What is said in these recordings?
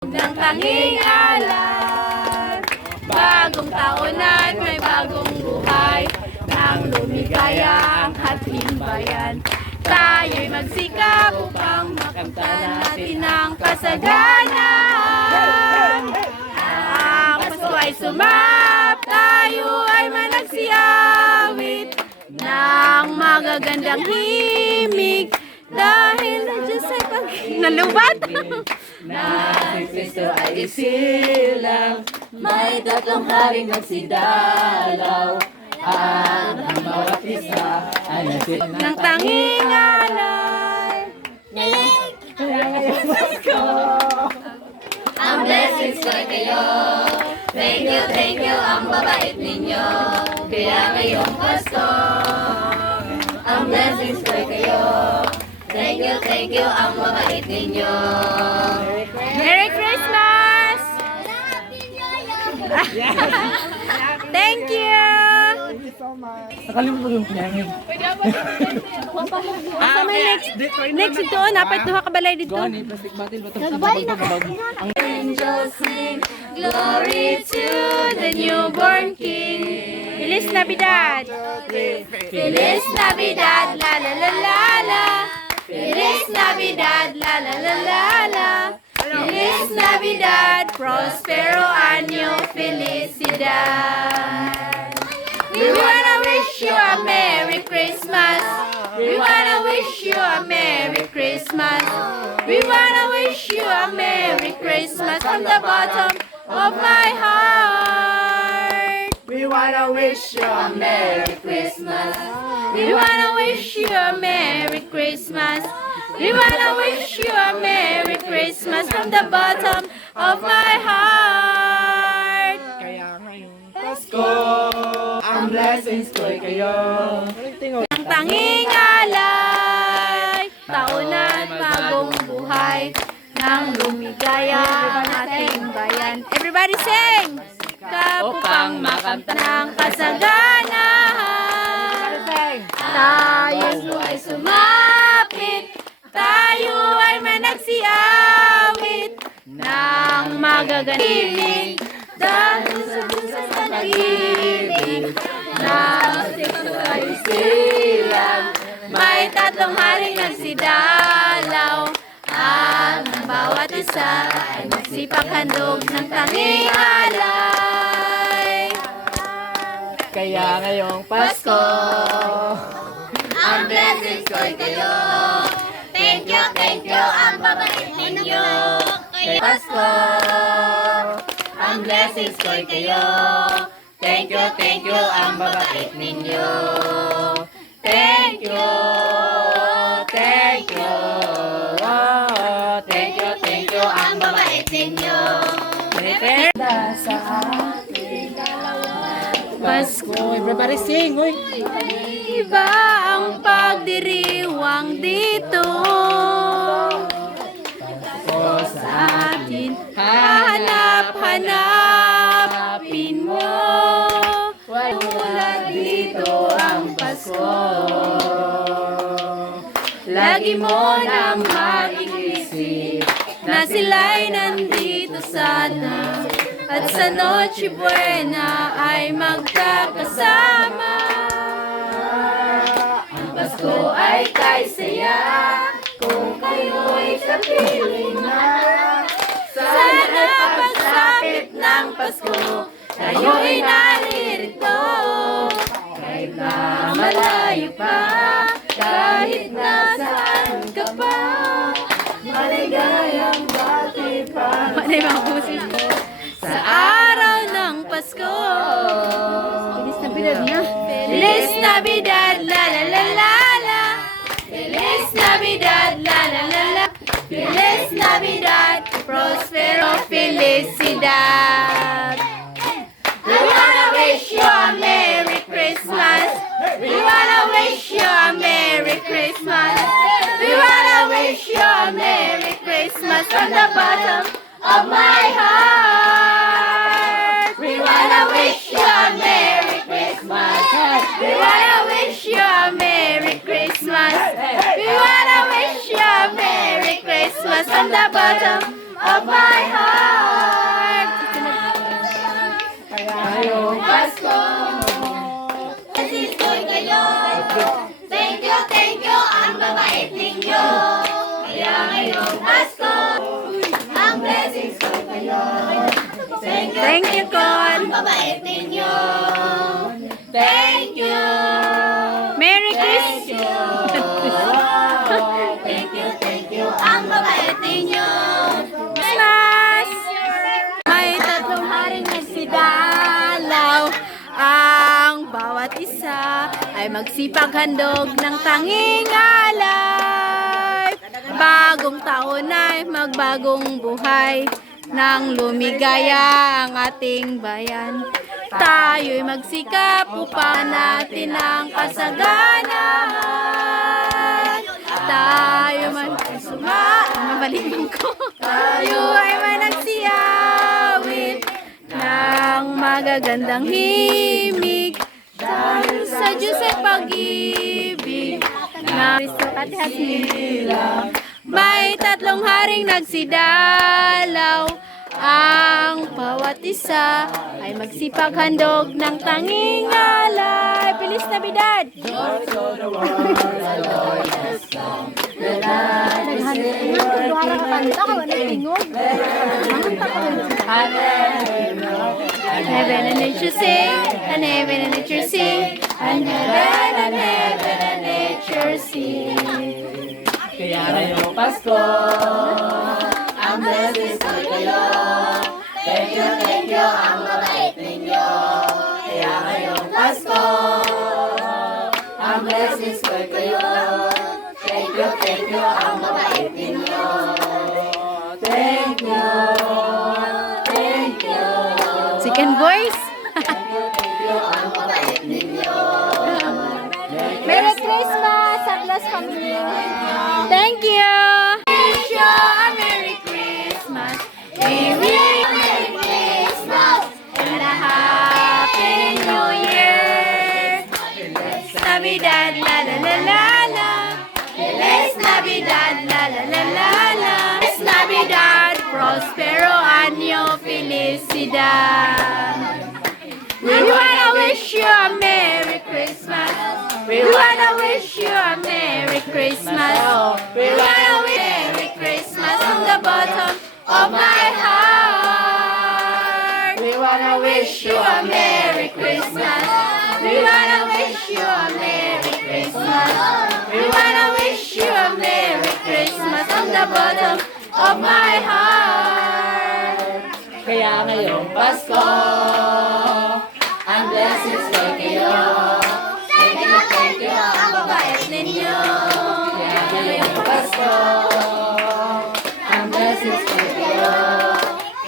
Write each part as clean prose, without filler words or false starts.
Ng tanging alam, bagong taon at may bagong buhay, nang lumigaya ang ating bayan. Tayo'y magsikap upang makamtan natin ang kasaganahan. Ang Pasko ay sumap, tayo ay managsiyawit ng magagandang himig, dahil na Diyos ay nalubat. Na si Kristo ay isilang, may tatlong haring nagsidalaw, at ang bawat isa ay nasit ng tanging alay. Ngayong Pasko, Ang blessings ko ay kayo. Thank you, ang babait ninyo. Kaya ngayong Pasko, ang blessings ko ay kayo. Thank you, ang babait ninyo. Merry Christmas! Thank you! nakalimutan ko yung pinangin. Asa may next ito, napat duha ka balay dito. Gani, plastic bottle, bato. Angels sing glory to the newborn King. Feliz Navidad! Feliz Navidad, la la la la la. Feliz Navidad, la la la la la. Feliz Navidad, prospero año, felicidad. We wanna wish you a Merry Christmas. We wanna wish you a Merry Christmas. We wanna wish you a Merry Christmas from the bottom of my heart. We wanna wish you a Merry Christmas. We wanna wish you a Merry Christmas. We wanna wish you a Merry Christmas from the bottom of my heart. Kaya ngayong Pasko, ang blessings ko ay kayo. Ang tanging alay, taon at bagong buhay, nang lumigaya ang ating bayan. Everybody sing! Upang makamtan ang kasaganahan, tayo ay sumapit, tayo ay managsiyawit ng magagandang dahil sa busa sa nag-ibig. Nang Kristo ay silang, may tatlong haring nagsidalaw, at ang bawat isa ay nagsipag handog ng tanging alay. Kaya ngayong Pasko, Ang blessings ko ay kayo. Thank you, ang babait ninyo. Kay Pasko, ang blessings ko ay kayo. Thank you, ang babait ninyo. Thank you, ang babait ninyo. sa ating Pasko. Everybody sing, oy! Iba ang pagdiriwang dito. O sa Atin hanap-hanapin mo. Wala dito ang Pasko. Lagi mo nang mag-isip na sila'y nandito sana, at sa Noche Buena ay magkakasama. Ang Pasko ay kay saya kung kayo'y sa piling na. Sana pagsapit ng Pasko, kayo'y naririto. Kahit na malayo pa, kahit nasaan ka pa, maligayang bati pa. Manay mga pusis mo. Sa araw ng Pasko. Feliz Navidad niya. Feliz Navidad, la la la la la. Feliz Navidad, la la la la. Feliz Navidad, prospero felicidad. We wanna wish you a Merry Christmas. We wanna wish you a Merry Christmas. We wanna wish you a Merry Christmas from the bottom of my heart. We wanna wish you a Merry Christmas. We wanna wish you a Merry Christmas. We wanna wish you a Merry Christmas from the bottom of my heart. Ngayong Pasko, Blessings ko'y kayo. Thank you, ang babait ninyo. Kaya ngayong Pasko, ang blessings ko'y kayo. Thank you, Con. Ang babait ninyo. Thank you. Merry Christmas. Thank you, ang babait ninyo. Christmas. May tatlong haring nagsidalaw. Ang bawat isa ay magsipaghandog ng tanging alay. Bagong taon ay magbagong buhay. Nang lumigaya ang ating bayan, tayo'y magsikap upang natin ang kasaganahan. Tayo man mabalibang ko. Tayo ay managsiyawit ng magagandang himig dahil sa Diyos ay pag-ibig na Kristo katihas nila. May tatlong haring nagsidalaw. Ang bawat isa ay magsipaghandog ng tanging alay. Feliz Navidad! Heaven and nature sing, and heaven and nature sing, and heaven and nature sing. kaya ngayong Pasko, ang blessings ko'y kayo. Thank you, ang mabait ninyo. Kaya ngayong Pasko, ang blessings ko'y kayo. Thank you, ang mabait ninyo. Thank you. Second voice. Ang mabait ninyo. Merry Christmas, Atlas family. Thank you. Wish you a Merry Christmas. We wish you a Merry Christmas and a Happy New Year. Feliz Navidad, la la la la la. Feliz Navidad, la la la la la. Feliz Navidad, prospero año, felicidad. We wanna wish you a Merry Christmas. We wanna wish you a Merry Christmas. We wanna wish you a Merry Christmas from the bottom of my heart. We wanna wish you A Merry Christmas. We wanna wish you a Merry Christmas. We wanna wish you a Merry Christmas from the bottom of my heart. Kaya ngayong Pasko, ang blessings ko'y kayo. Thank you, ang babait ninyo. Kaya ngayong Pasko, ang blessings ko'y kayo.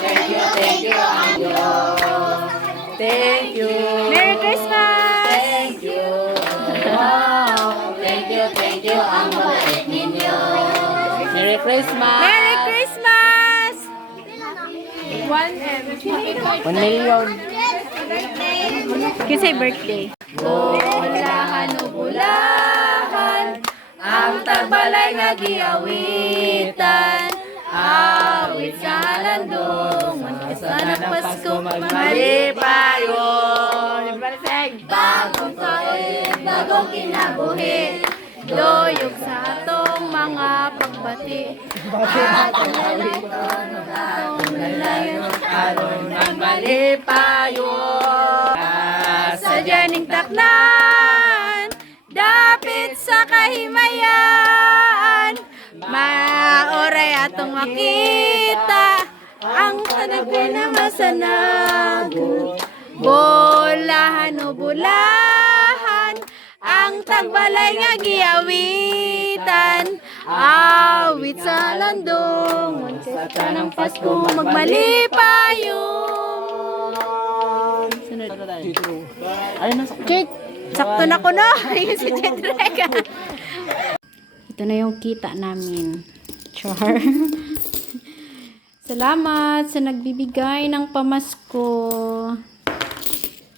Thank you, ang Diyos. Thank you. Merry Christmas! Thank you. Wow. Thank you, ang mabait ninyo. Merry Christmas. Merry Christmas! 1 million. Kasi birthday. Bulahan o bulahan, ang tagbalay nga giawitan. Awit sa landong, manisa ng Pasko, Malipayon. bagong taon, bagong kinabuhi. Doyog sa atong mga pagbati. Atong lalayon, atong lalayon, Aron ng malipayon. sa janing taknan, dapit sa kahimayan. Maoray atong makita ang tanagay na masanag. Bulahan o bulahan, ang tagbalay nga giawitan. Awit sa landong, sa tanang Pasko magmalipayon. Sunod. Ayun na sa Check. Sakto na ko no. Ayun si Jedreka. Ito na yung kita namin. Char. Salamat sa nagbibigay ng pamasko.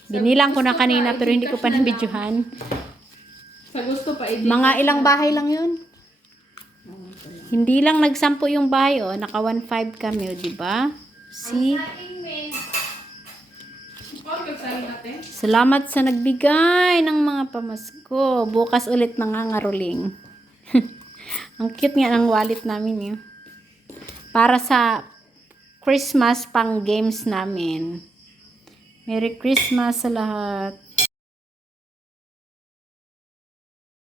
Binilang ko na kanina pero hindi ko pa nabidyohan. Sa gusto pa, Mga ilang bahay lang yun. Hindi lang nagsampo yung bahay, oh. Naka 1.5 kami, oh, diba? See? Salamat sa nagbigay ng mga pamasko. Bukas ulit nangangaroling. Ang cute nga ng wallet namin, yun. Para sa Christmas pang games namin. Merry Christmas sa lahat.